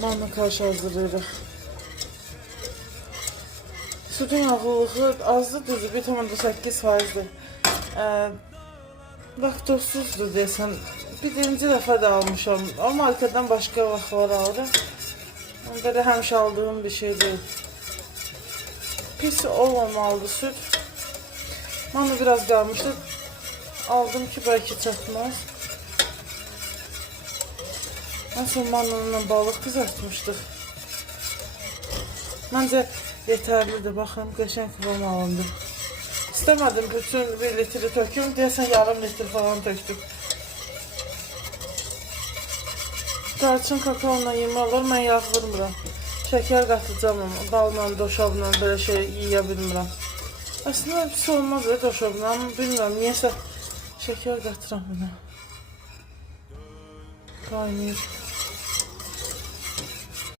Manna karşı hazırlayırıq. Sütün yağlılığı azdır, düzdür, 1,8%'dir. Laktozsuzdur desəm. Birinci dəfə də almışam. O markadan başqa vaxtlar alırım. Belə həmişə aldığım bir şey deyil. Pis olmamalıdır süt. Manna biraz qalmışdı. Aldım ki belki çatmaz. En son mannanla balıq qızartmışdıq. Məncə yeterlidir. Baxın, qəşəng kıvam alındı. İstemedim bütün 1 litri töküm. Deyəsən yarım litr falan töktüm. Darçın kakaonla yemək olur. Mən yağ vurmuram. Şəkər qatacağım ama balla, doşabla belə şey yiyə bilmirəm. Aslında pis olmaz doşabla ama bilmirəm. Niyəsə şəkər qatıram buna. Qaynayır.